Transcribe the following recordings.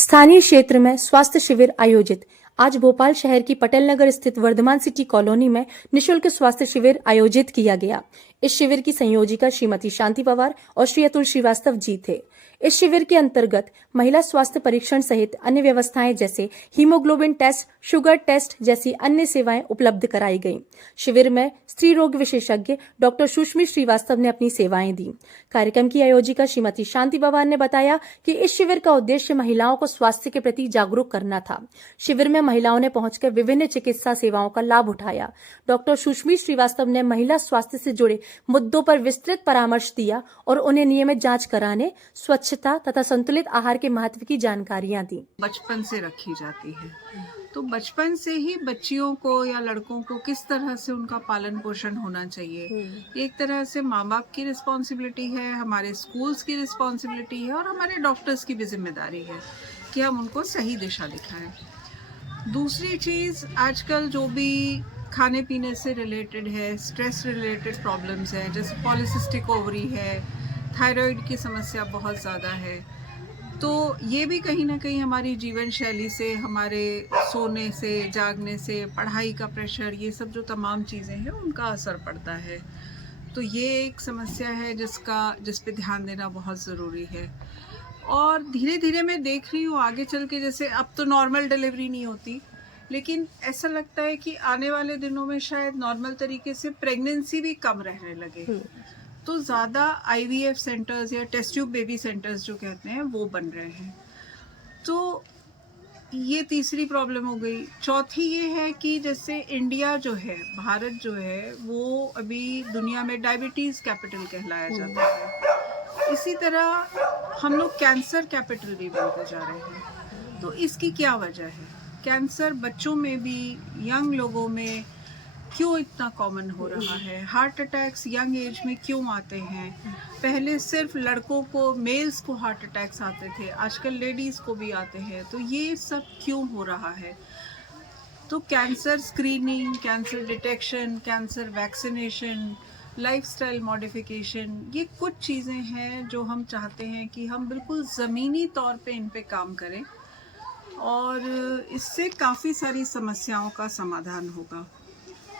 स्थानीय क्षेत्र में स्वास्थ्य शिविर आयोजित। आज भोपाल शहर की पटेल नगर स्थित वर्धमान सिटी कॉलोनी में निशुल्क स्वास्थ्य शिविर आयोजित किया गया। इस शिविर की संयोजिका श्रीमती शांति पवार और श्री अतुल श्रीवास्तव जी थे। इस शिविर के अंतर्गत महिला स्वास्थ्य परीक्षण सहित अन्य व्यवस्थाएं जैसे हीमोग्लोबिन टेस्ट, शुगर टेस्ट जैसी अन्य सेवाएं उपलब्ध कराई गईं। शिविर में स्त्री रोग विशेषज्ञ डॉक्टर सुष्मी श्रीवास्तव ने अपनी सेवाएं दी। कार्यक्रम की आयोजिका श्रीमती शांति पवार ने बताया कि इस शिविर का उद्देश्य महिलाओं को स्वास्थ्य के प्रति जागरूक करना था। शिविर में महिलाओं ने पहुंचकर विभिन्न चिकित्सा सेवाओं का लाभ उठाया। डॉक्टर सुष्मी श्रीवास्तव ने महिला स्वास्थ्य से जुड़े मुद्दों पर विस्तृत परामर्श दिया और उन्हें नियमित जांच कराने, स्वच्छता तथा संतुलित आहार के महत्व की जानकारियां दी। बचपन से रखी जाती है, तो बचपन से ही बच्चियों को या लड़कों को किस तरह से उनका पालन पोषण होना चाहिए, एक तरह से माँ बाप की रिस्पॉन्सिबिलिटी है, हमारे स्कूल्स की रिस्पॉन्सिबिलिटी है और हमारे डॉक्टर्स की भी जिम्मेदारी है कि हम उनको सही दिशा दिखाएं। दूसरी चीज़, आजकल जो भी खाने पीने से रिलेटेड है, स्ट्रेस रिलेटेड प्रॉब्लम्स है, जैसे पॉलीसिस्टिक ओवरी है, थायराइड की समस्या बहुत ज़्यादा है, तो ये भी कहीं ना कहीं हमारी जीवन शैली से, हमारे सोने से, जागने से, पढ़ाई का प्रेशर, ये सब जो तमाम चीज़ें हैं उनका असर पड़ता है। तो ये एक समस्या है जिस पे ध्यान देना बहुत ज़रूरी है। और धीरे धीरे मैं देख रही हूँ आगे चल के, जैसे अब तो नॉर्मल डिलीवरी नहीं होती, लेकिन ऐसा लगता है कि आने वाले दिनों में शायद नॉर्मल तरीके से प्रेगनेंसी भी कम रहने लगे, तो ज़्यादा IVF सेंटर्स या टेस्ट ट्यूब बेबी सेंटर्स जो कहते हैं वो बन रहे हैं। तो ये तीसरी प्रॉब्लम हो गई। चौथी ये है कि जैसे इंडिया जो है, भारत जो है, वो अभी दुनिया में डायबिटीज़ कैपिटल कहलाया जाता है। इसी तरह हम लोग कैंसर कैपिटल भी बनते जा रहे हैं। तो इसकी क्या वजह है? कैंसर बच्चों में भी, यंग लोगों में क्यों इतना कॉमन हो रहा है? हार्ट अटैक्स यंग एज में क्यों आते हैं? पहले सिर्फ लड़कों को, मेल्स को हार्ट अटैक्स आते थे, आजकल लेडीज़ को भी आते हैं। तो ये सब क्यों हो रहा है? तो cancer screening, cancer detection, cancer vaccination, lifestyle modification, ये कुछ चीज़ें हैं जो हम चाहते हैं कि हम बिल्कुल ज़मीनी तौर पे इन पे काम करें और इससे काफ़ी सारी समस्याओं का समाधान होगा।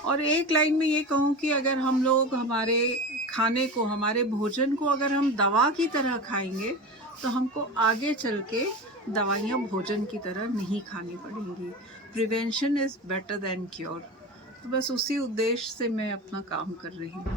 और एक लाइन में ये कहूँ कि अगर हम लोग हमारे खाने को, हमारे भोजन को अगर हम दवा की तरह खाएंगे तो हमको आगे चल के दवाइयाँ भोजन की तरह नहीं खानी पड़ेंगी। Prevention is better than cure. तो बस उसी उद्देश्य से मैं अपना काम कर रही हूँ।